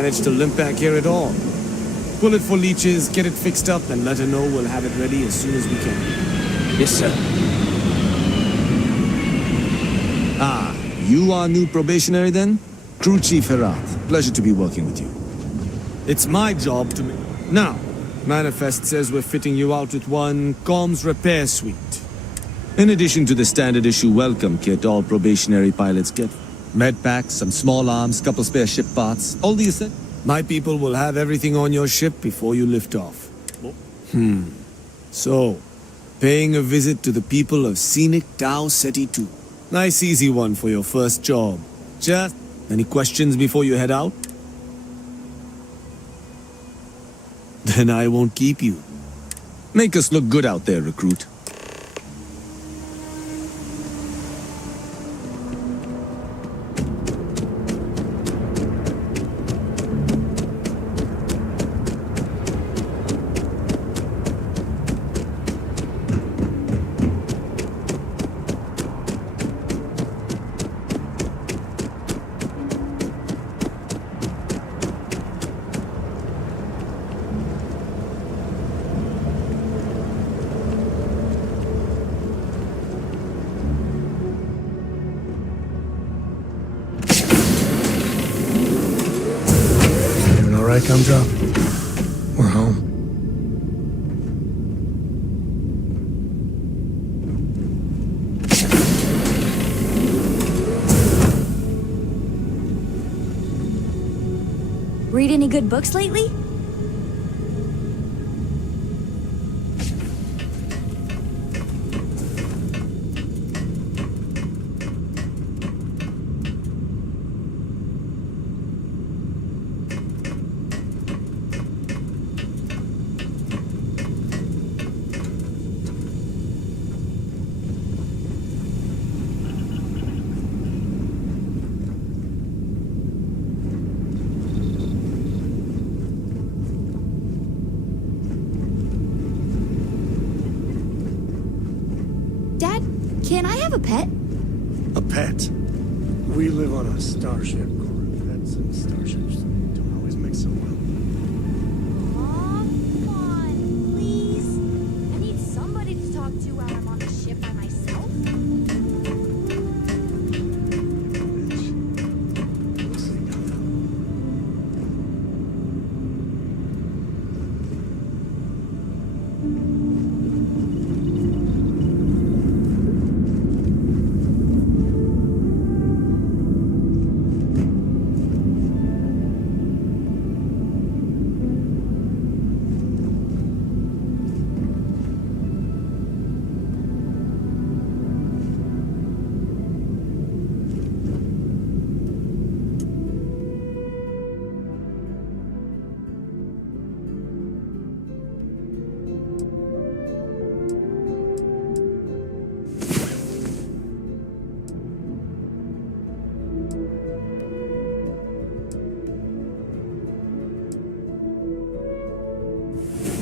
managed to limp back here at all. Pull it for leeches, get it fixed up, and let her know we'll have it ready as soon as we can. Yes, sir. Ah, you are new probationary then? Crew Chief Herath. Pleasure to be working with you. It's my job to Now, manifest says we're fitting you out with one comms repair suite. In addition to the standard issue welcome kit all probationary pilots get, med packs, some small arms, couple spare ship parts, all the essentials. My people will have everything on your ship before you lift off. So, paying a visit to the people of scenic Tau Ceti 2. Nice easy one for your first job. Just any questions before you head out? Then I won't keep you. Make us look good out there, recruit. Alright, Gumdrop. We're home. Read any good books lately? Dad, can I have a pet? A pet? We live on a starship. Pets and starships don't always mix so well. Aw, come on, please. I need somebody to talk to while I'm on the ship by myself. We'll see, Gumdrop.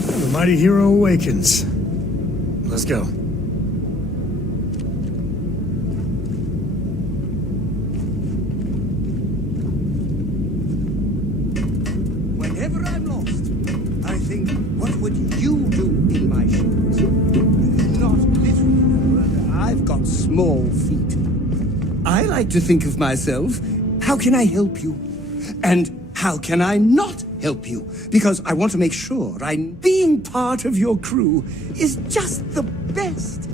The mighty hero awakens. Let's go. Whenever I'm lost, I think, what would you do in my shoes? Not literally, I've got small feet. I like to think of myself, how can I help you? And how can I not help you? Because I want to make sure being part of your crew is just the best.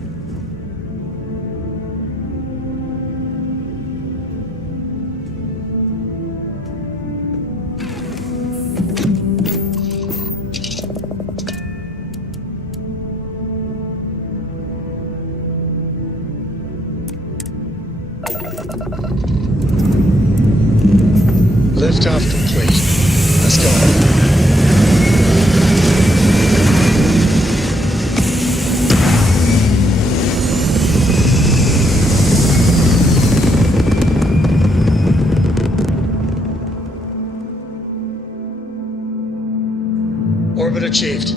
Liftoff complete. Let's go. Orbit achieved.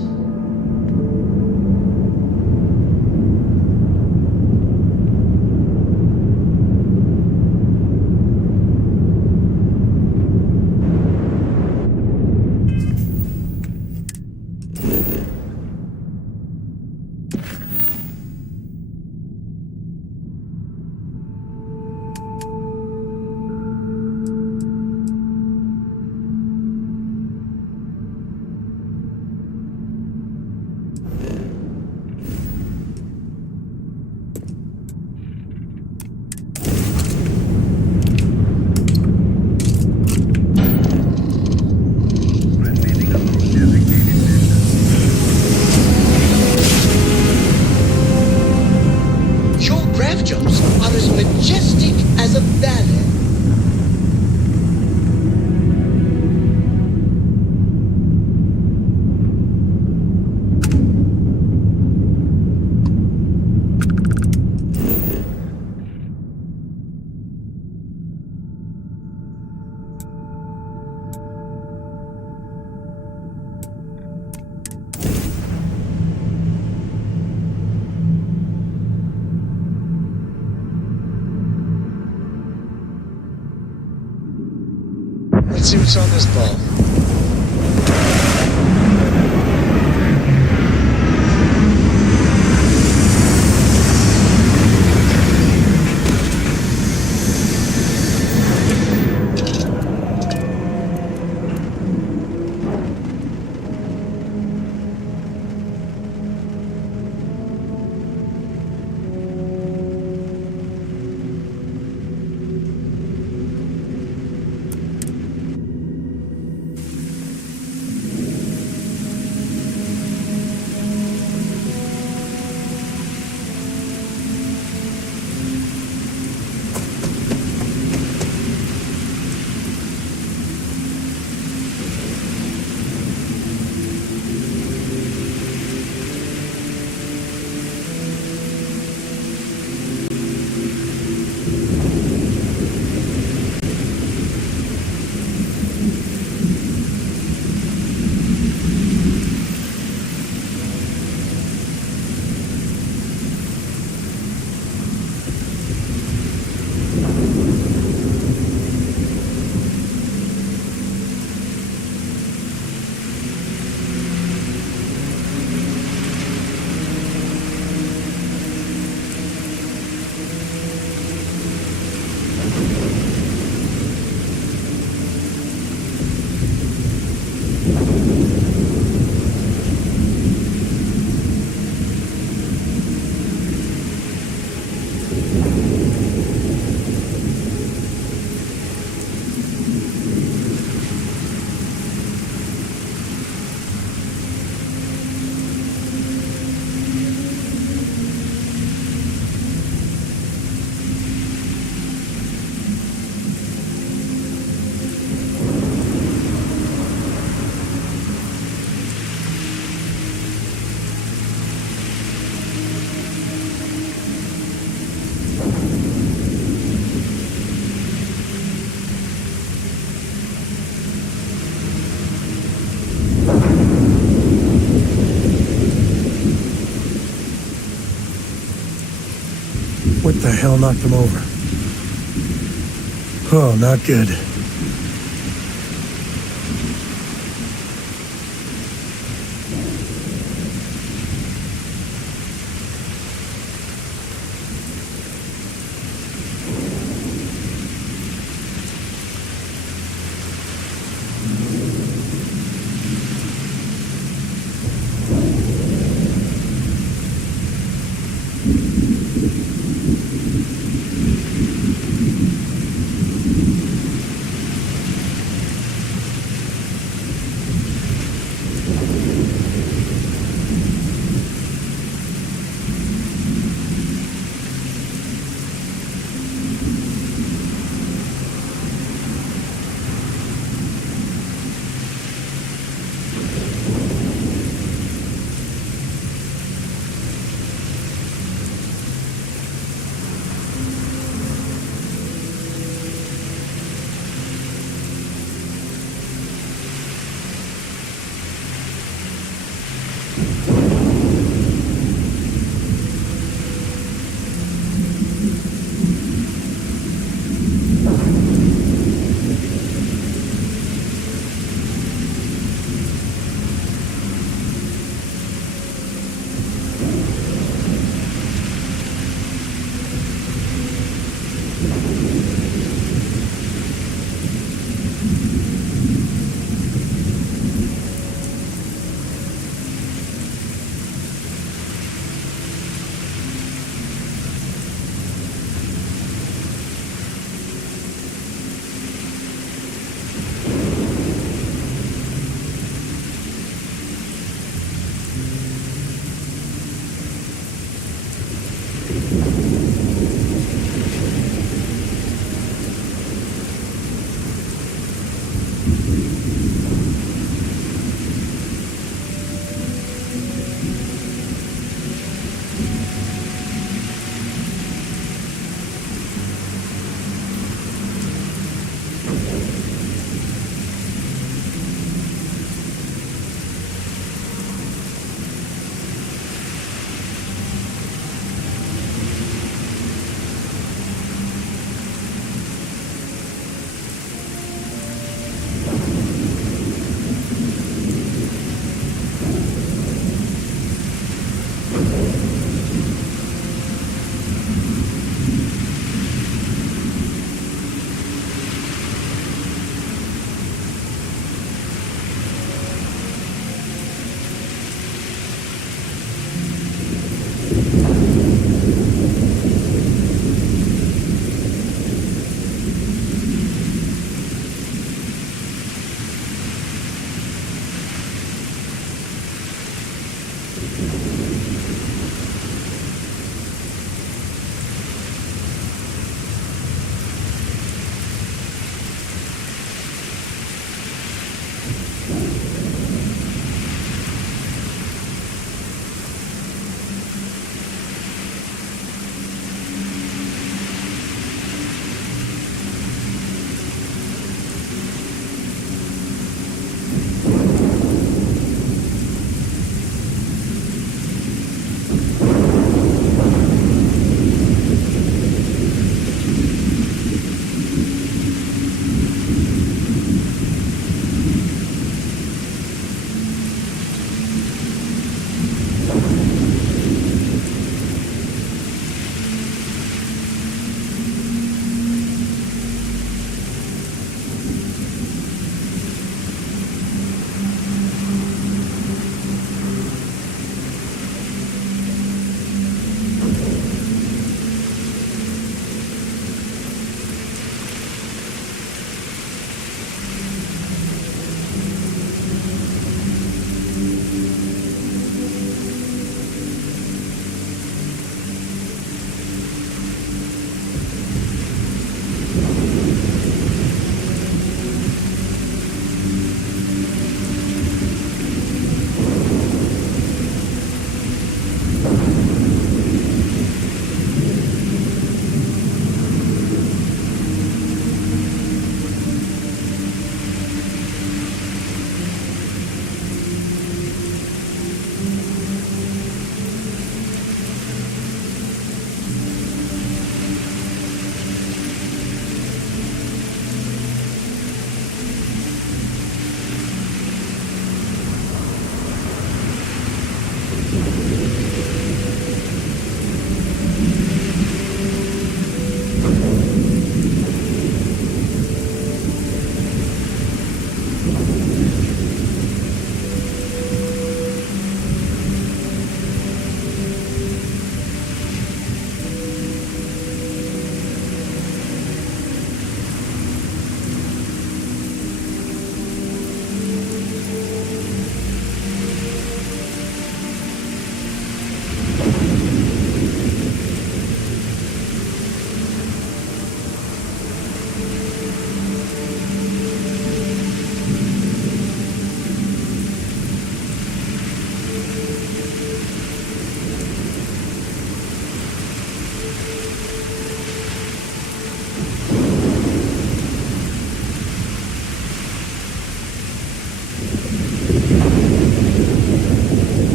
Let's see what's on this ball. What the hell knocked him over? Oh, not good.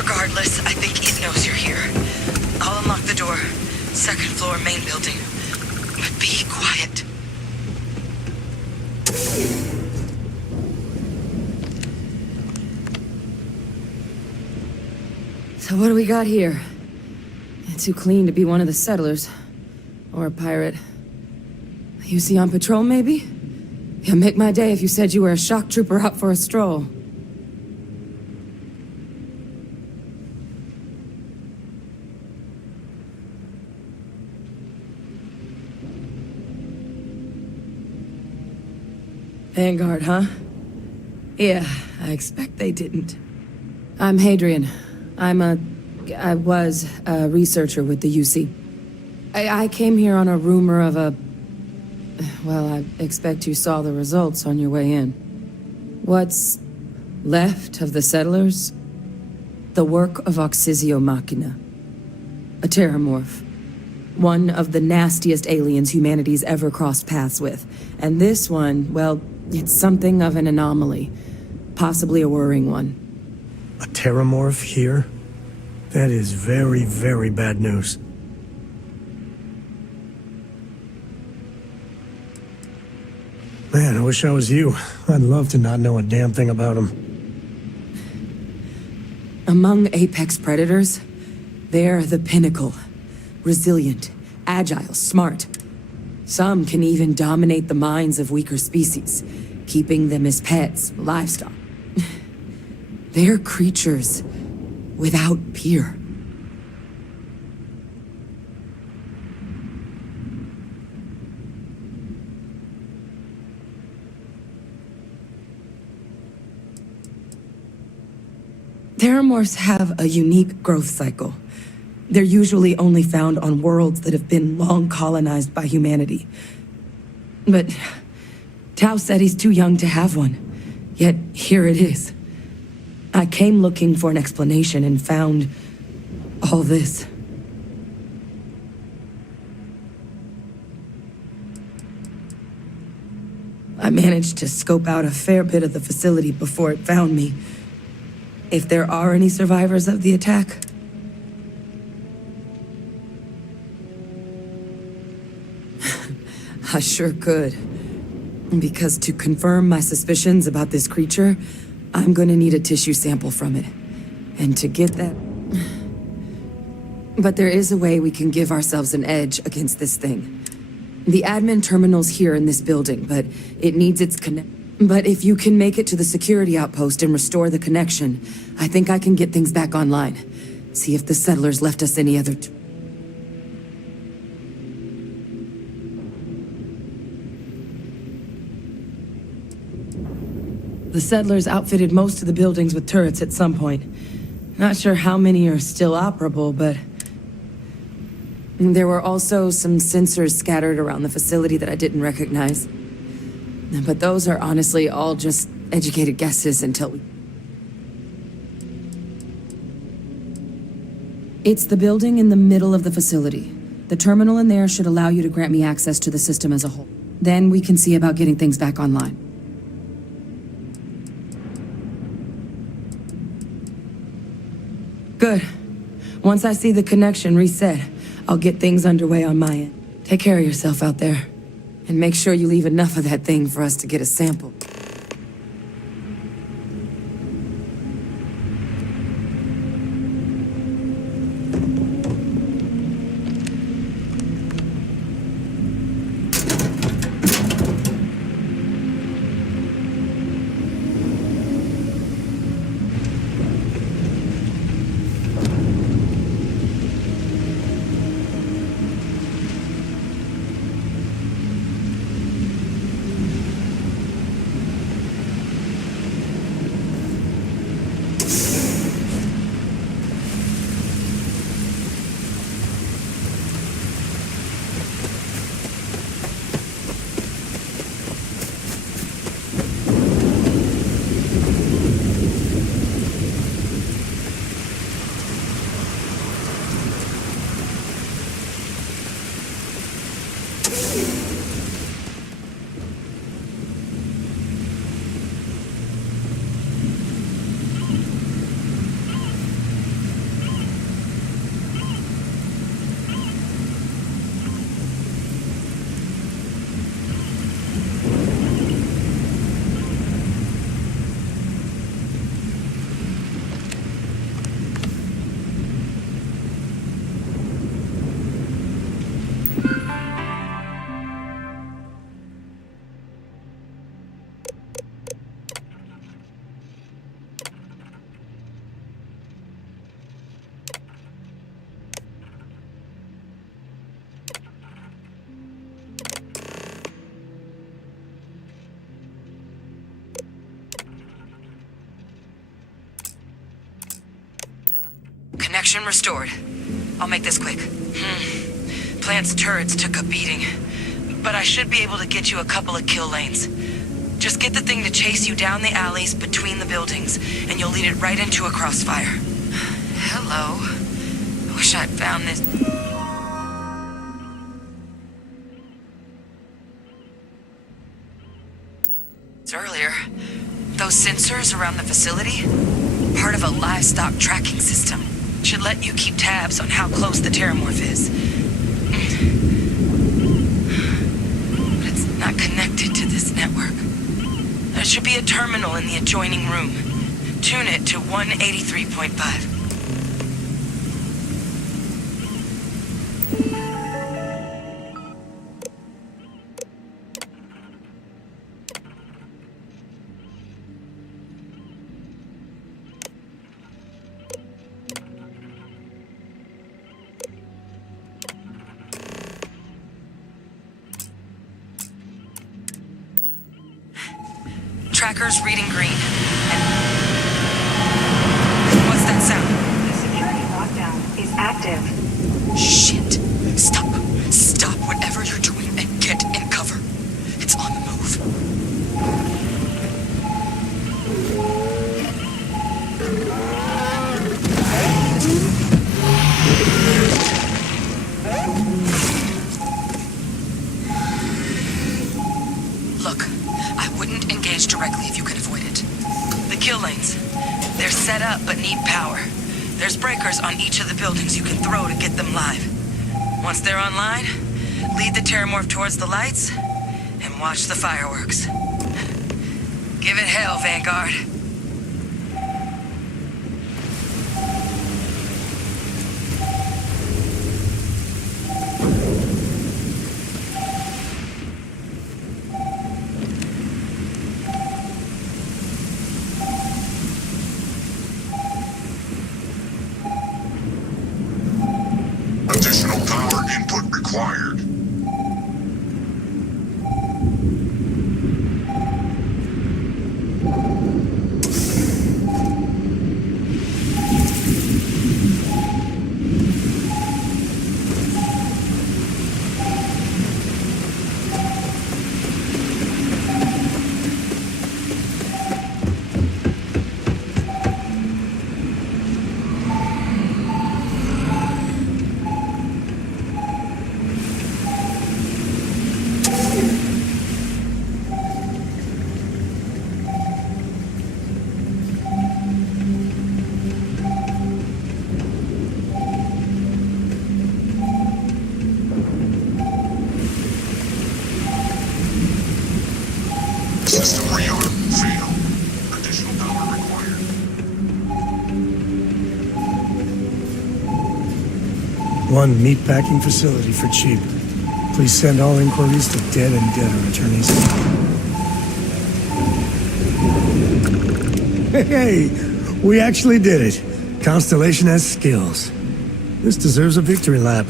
Regardless, I think it knows you're here. I'll unlock the door. Second floor, main building. But be quiet. So what do we got here? Too clean to be one of the settlers. Or a pirate. You see on patrol, maybe? Yeah, make my day if you said you were a shock trooper out for a stroll. Vanguard, huh? Yeah, I expect they didn't. I'm Hadrian. I was a researcher with the UC. I came here on a rumor of a... Well, I expect you saw the results on your way in. What's left of the settlers? The work of Oxysio Machina. A terramorph. One of the nastiest aliens humanity's ever crossed paths with. And this one, well, it's something of an anomaly. Possibly a worrying one. A terramorph here? That is very, very bad news. Man, I wish I was you. I'd love to not know a damn thing about him. Among apex predators, they're the pinnacle. Resilient, agile, smart. Some can even dominate the minds of weaker species, keeping them as pets, livestock. They're creatures without peer. Terramorphs have a unique growth cycle. They're usually only found on worlds that have been long colonized by humanity. But Tau said he's too young to have one. Yet here it is. I came looking for an explanation and found all this. I managed to scope out a fair bit of the facility before it found me. If there are any survivors of the attack. I sure could. Because to confirm my suspicions about this creature, I'm gonna need a tissue sample from it. And to get that... But there is a way we can give ourselves an edge against this thing. The admin terminal's here in this building, but it needs its But if you can make it to the security outpost and restore the connection, I think I can get things back online. See if the settlers left us any other... The settlers outfitted most of the buildings with turrets at some point. Not sure how many are still operable, but... There were also some sensors scattered around the facility that I didn't recognize. But those are honestly all just educated guesses until we... It's the building in the middle of the facility. The terminal in there should allow you to grant me access to the system as a whole. Then we can see about getting things back online. Good. Once I see the connection reset, I'll get things underway on my end. Take care of yourself out there. And make sure you leave enough of that thing for us to get a sample. Connection restored. I'll make this quick. Plant's turrets took a beating, but I should be able to get you a couple of kill lanes. Just get the thing to chase you down the alleys between the buildings, and you'll lead it right into a crossfire. Hello. I wish I'd found this... Earlier, those sensors around the facility, part of a livestock tracking system. Should let you keep tabs on how close the terramorph is. But it's not connected to this network. There should be a terminal in the adjoining room. Tune it to 183.5. Tracker's reading green. And what's that sound? The security lockdown is active. Shit. Stop. Stop whatever you're doing and get in cover. It's on the move. Look, I wouldn't engage directly if you can avoid it. The kill lanes, they're set up but need power. There's breakers on each of the buildings you can throw to get them live. Once they're online, lead the terramorph towards the lights, and and watch the fireworks. Give it hell, Vanguard. Additional power input required. System rearm failed. Additional power required. One meatpacking facility for cheap. Please send all inquiries to dead and deader attorneys. Hey, we actually did it. Constellation has skills. This deserves a victory lap.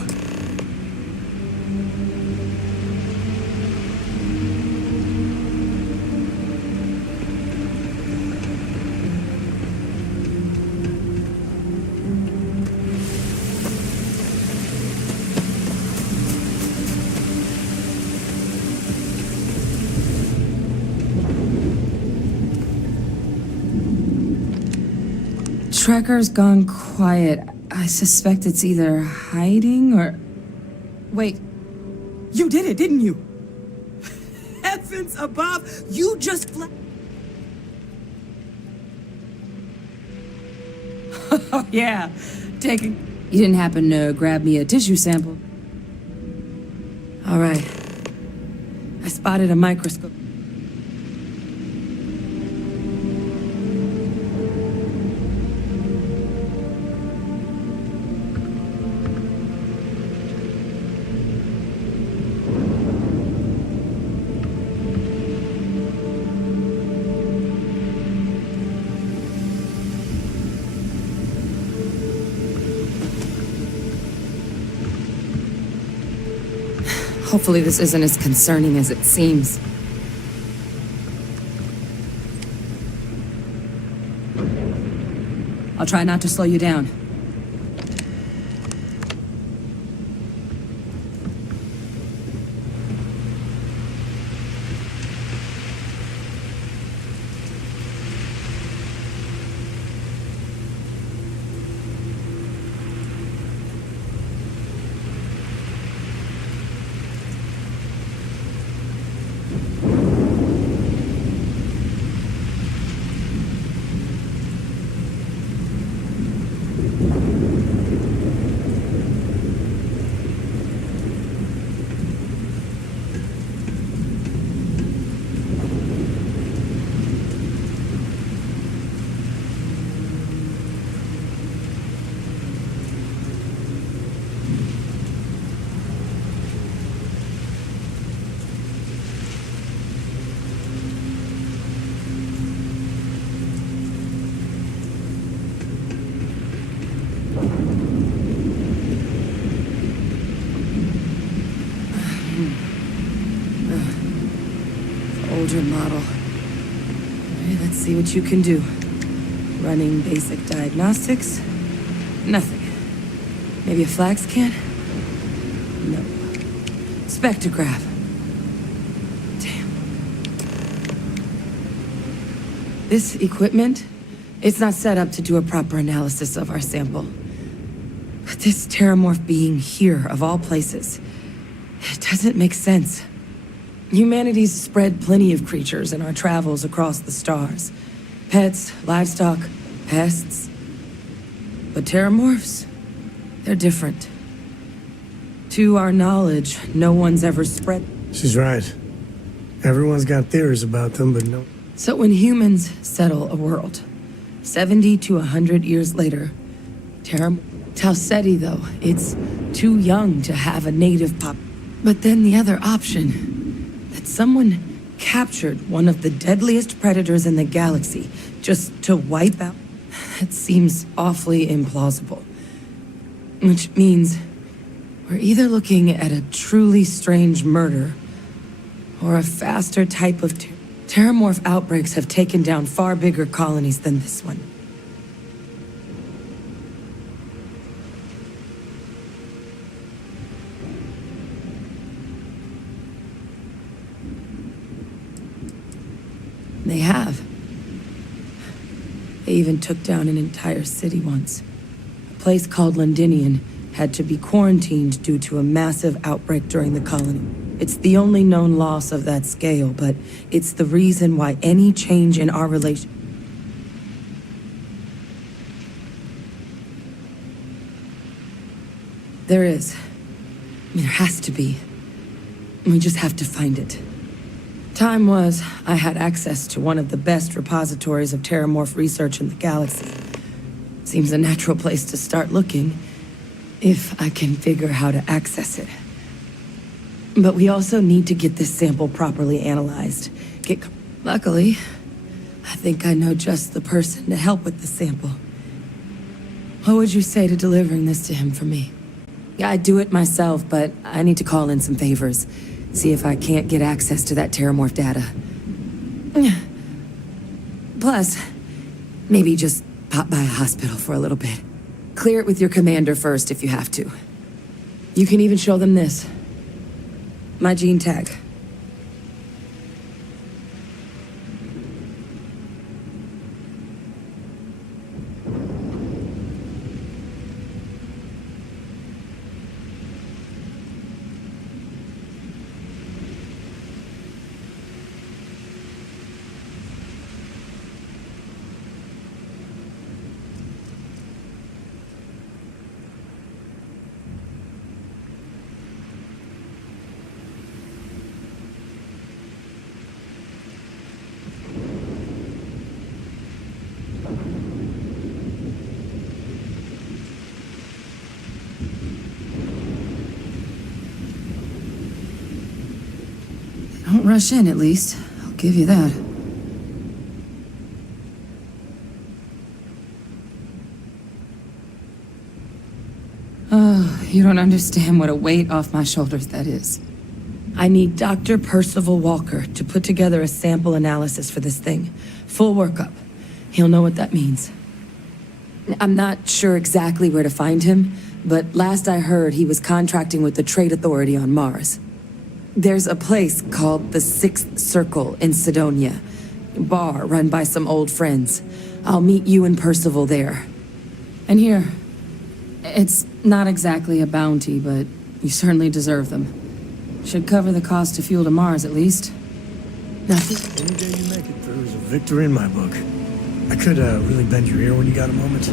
Tracker's gone quiet. I suspect it's either hiding or... Wait. You did it, didn't you? Heavens above! You just Oh, yeah. You didn't happen to grab me a tissue sample? All right. I spotted a microscope. Hopefully this isn't as concerning as it seems. I'll try not to slow you down. Older model. Okay, let's see what you can do. Running basic diagnostics. Nothing. Maybe a flag scan? No. Spectrograph. Damn. This equipment, it's not set up to do a proper analysis of our sample. But this terramorph being here, of all places, it doesn't make sense. Humanity's spread plenty of creatures in our travels across the stars. Pets, livestock, pests. But terramorphs, they're different. To our knowledge, no one's ever spread... She's right. Everyone's got theories about them, but no. So when humans settle a world, 70 to 100 years later, Tau Ceti, though, it's too young to have a native pop. But then the other option, that someone captured one of the deadliest predators in the galaxy just to wipe out, that seems awfully implausible. Which means we're either looking at a truly strange murder or a faster type of terramorph outbreaks have taken down far bigger colonies than this one. They have. They even took down an entire city once. A place called Londinian had to be quarantined due to a massive outbreak during the colony. It's the only known loss of that scale, but it's the reason why any change in our relation... There is. There has to be. We just have to find it. Time was, I had access to one of the best repositories of terramorph research in the galaxy. Seems a natural place to start looking, if I can figure how to access it. But we also need to get this sample properly analyzed. Luckily, I think I know just the person to help with the sample. What would you say to delivering this to him for me? I'd do it myself, but I need to call in some favors. See if I can't get access to that terramorph data. Plus, maybe just pop by a hospital for a little bit. Clear it with your commander first if you have to. You can even show them this. My gene tag. Don't rush in, at least. I'll give you that. Oh, you don't understand what a weight off my shoulders that is. I need Dr. Percival Walker to put together a sample analysis for this thing. Full workup. He'll know what that means. I'm not sure exactly where to find him, but last I heard he was contracting with the Trade Authority on Mars. There's a place called the Sixth Circle in Sidonia. A bar run by some old friends. I'll meet you and Percival there. And here, it's not exactly a bounty, but you certainly deserve them. Should cover the cost to fuel to Mars, at least. Nothing. Any day you make it through is a victory in my book. I could really bend your ear when you got a moment.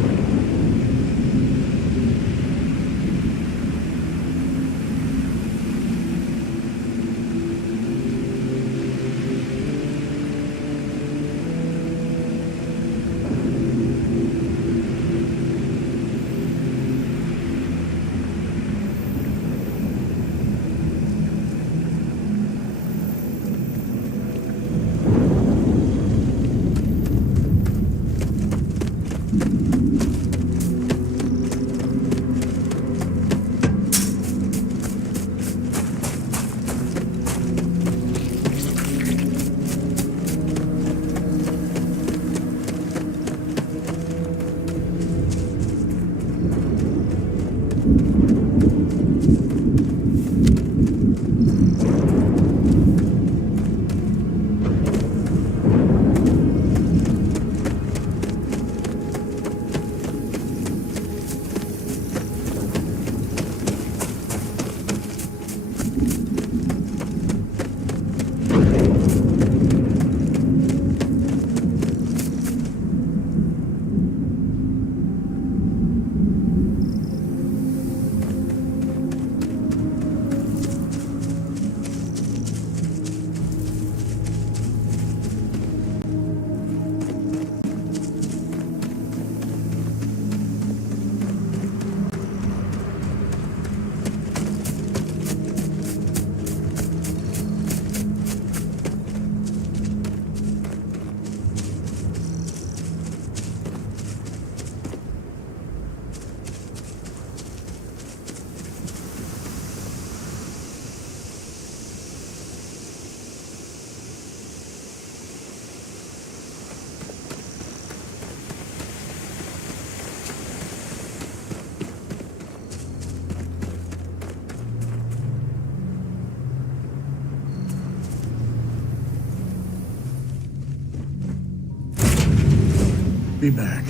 Be back.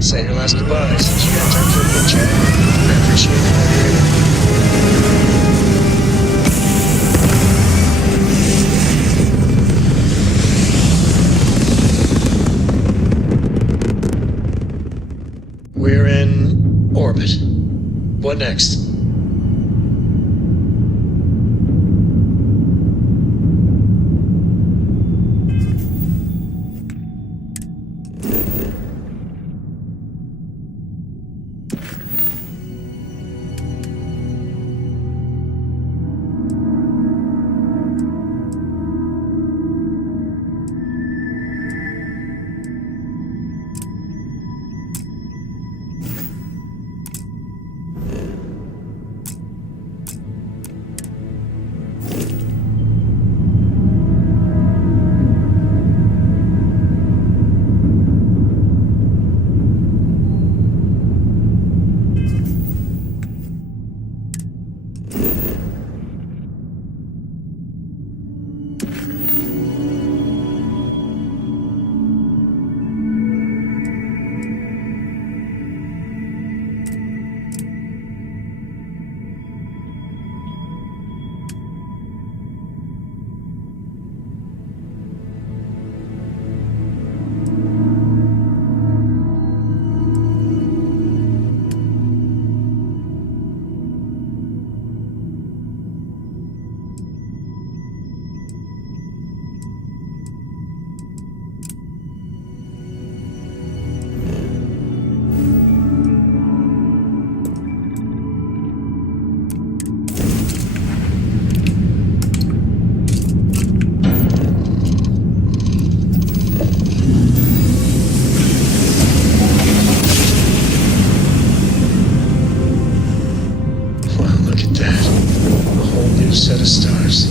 Say your last goodbyes. You got time for a quick chat? I appreciate it. We're in orbit. What next? Set of stars.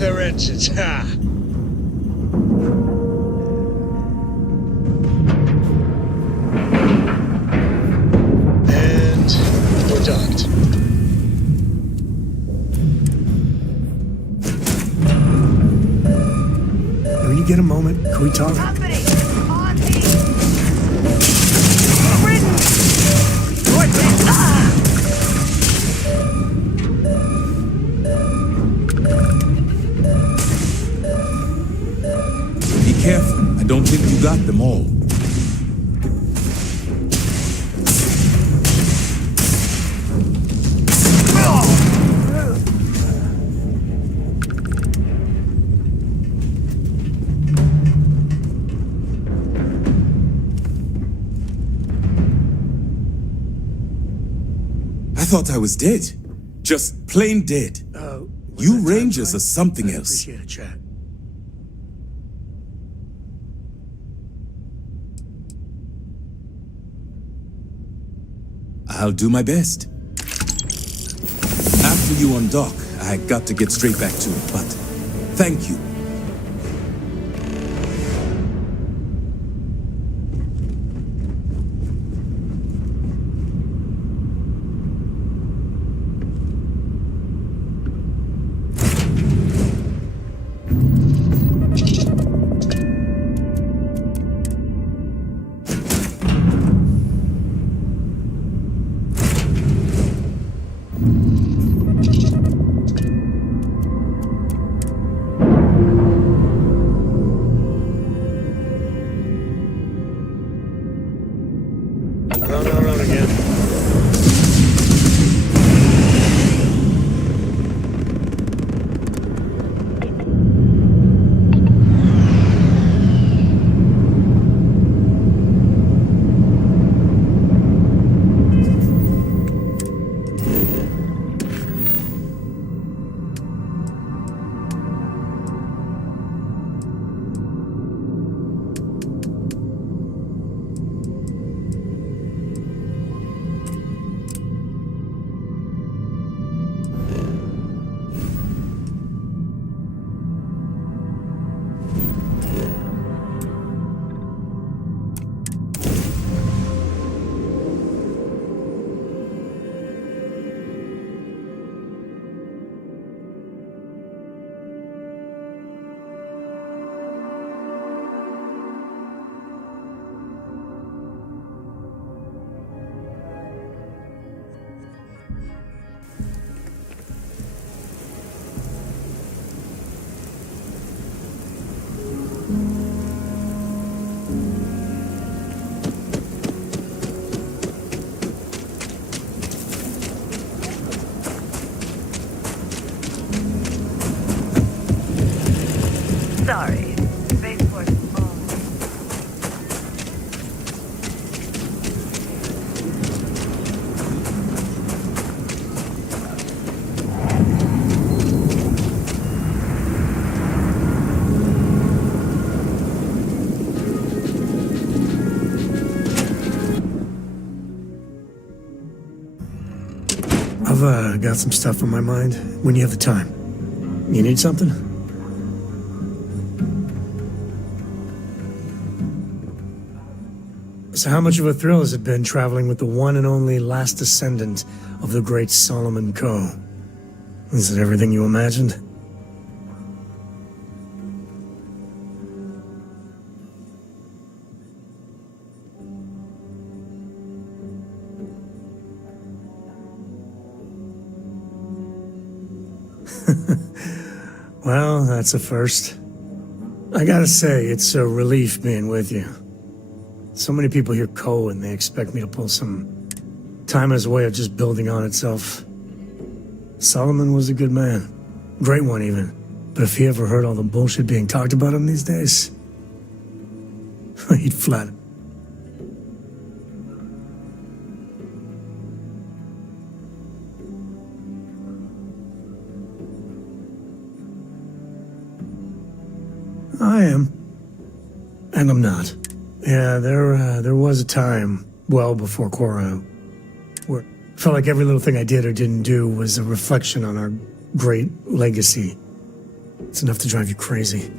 their engines, ha! And we're docked. When you get a moment, can we talk? Company! On me! Britain! North Be careful. I don't think you got them all. I thought I was dead. Just plain dead. Was You that time Rangers fine? are something I else. appreciate a chat. I'll do my best. After you undock, I got to get straight back to it, but thank you. Round again. Sorry. Spaceport. I've got some stuff on my mind when you have the time. You need something? So how much of a thrill has it been traveling with the one and only last descendant of the great Solomon Coe? Is it everything you imagined? Well, that's a first. I gotta say, it's a relief being with you. So many people hear Coe and they expect me to pull some time as a way of just building on itself. Solomon was a good man. Great one, even. But if he ever heard all the bullshit being talked about him these days, he'd flat it. I am. And I'm not. Yeah, there was a time, well before Cora, where it felt like every little thing I did or didn't do was a reflection on our great legacy. It's enough to drive you crazy.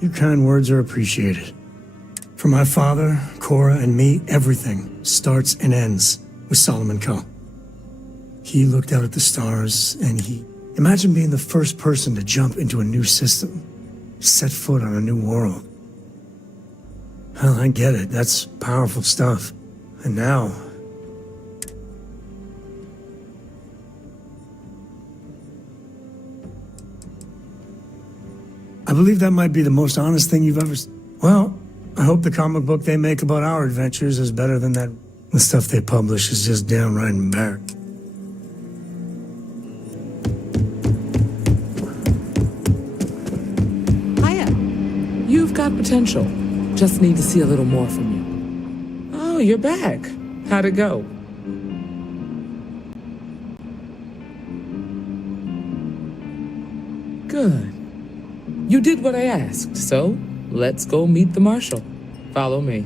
Your kind words are appreciated. For my father, Cora, and me, everything starts and ends with Solomon Coe. He looked out at the stars, and he... Imagine being the first person to jump into a new system, set foot on a new world. Well, I get it. That's powerful stuff. And now... I believe that might be the most honest thing you've ever... Well, I hope the comic book they make about our adventures is better than that... The stuff they publish is just downright embarrassing. Hiya. You've got potential. Just need to see a little more from you. Oh, you're back. How'd it go? Good. You did what I asked, so let's go meet the marshal. Follow me.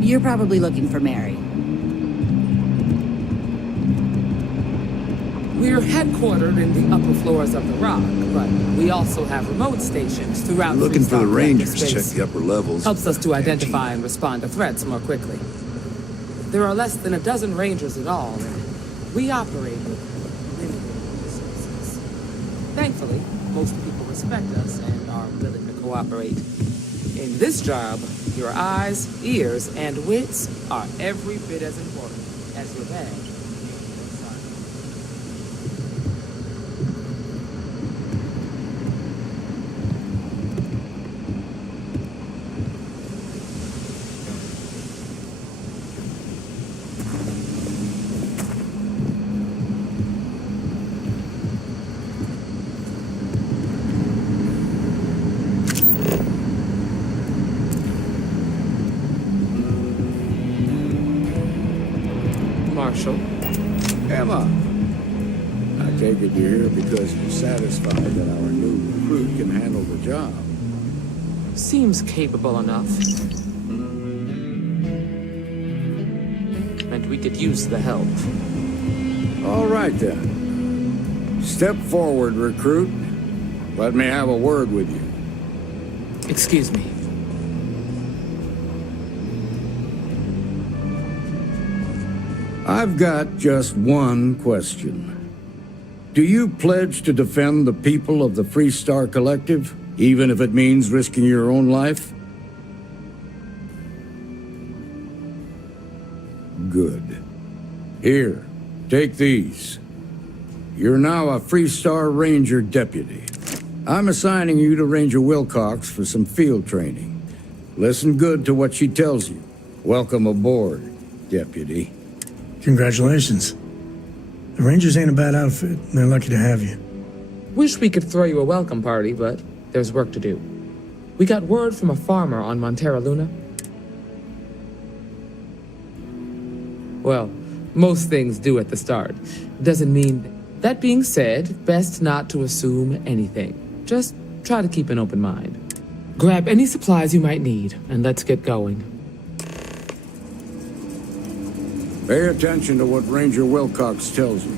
You're probably looking for Mary. We're headquartered in the upper floors of the Rock, but we also have remote stations throughout. Looking for the Freestar Rangers. space. Check the upper levels. Helps us to identify and respond to threats more quickly. There are less than a dozen Rangers in all, and we operate with limited resources. Thankfully, most people respect us and are willing to cooperate. In this job, your eyes, ears, and wits are every bit as important as your badge. Marshal. Emma, I take it you're here because you're satisfied that our new recruit can handle the job. Seems capable enough. And we could use the help. All right, then. Step forward, recruit. Let me have a word with you. Excuse me. I've got just one question. Do you pledge to defend the people of the Freestar Collective, even if it means risking your own life? Good. Here, take these. You're now a Freestar Ranger deputy. I'm assigning you to Ranger Wilcox for some field training. Listen good to what she tells you. Welcome aboard, deputy. Congratulations. The Rangers ain't a bad outfit, and they're lucky to have you. Wish we could throw you a welcome party, but there's work to do. We got word from a farmer on Montera Luna. Well, most things do at the start. Doesn't mean... That being said, best not to assume anything. Just try to keep an open mind. Grab any supplies you might need, and let's get going. Pay attention to what Ranger Wilcox tells you.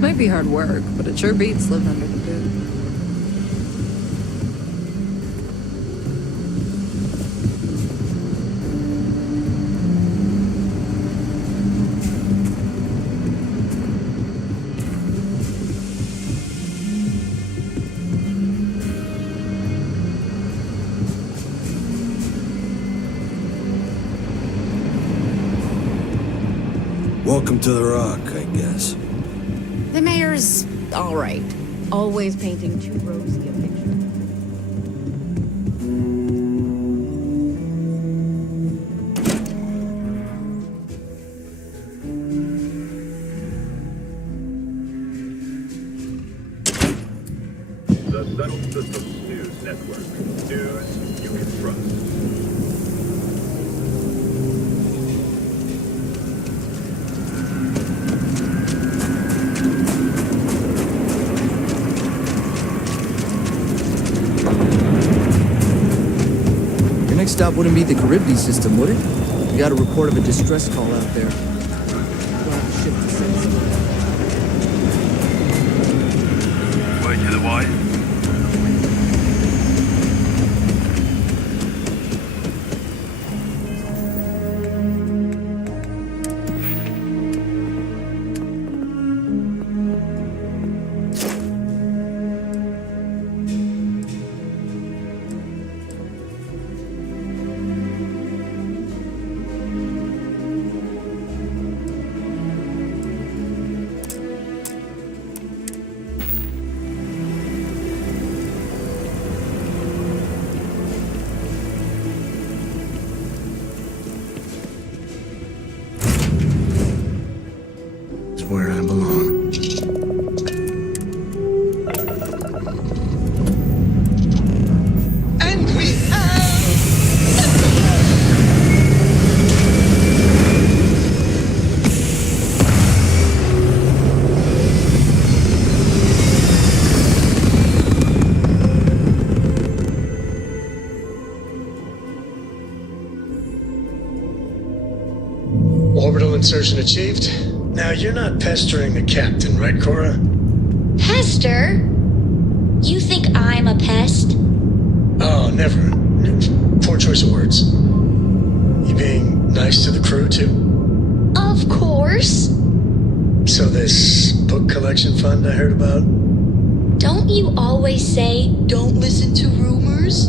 Might be hard work, but it sure beats living under the boot. Welcome to the Rock, I guess. The mayor's all right. Always painting too rosy of Next stop wouldn't be the Charybdis system, would it? We got a report of a distress call out there. Word to the wise. Is where I belong. And we have... Orbital insertion achieved. Now, you're not pestering the captain, right, Cora? Pester? You think I'm a pest? Oh, never. Poor choice of words. You being nice to the crew, too? Of course. So this book collection fund I heard about? Don't you always say, don't listen to rumors?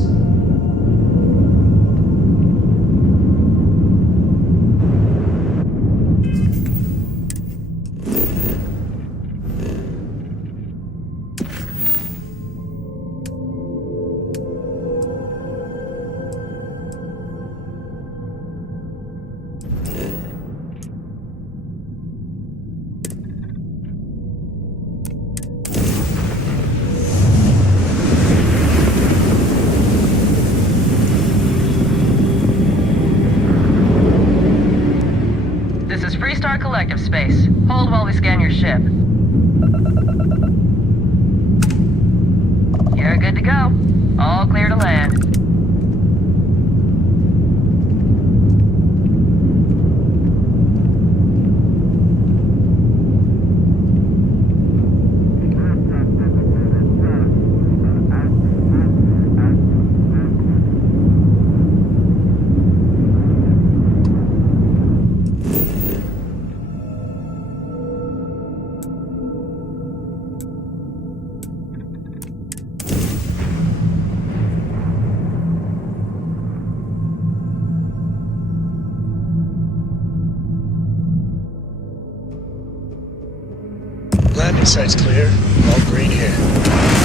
This is Freestar Collective Space. Hold while we scan your ship. You're good to go. All clear to land. Landing site's clear. All green here.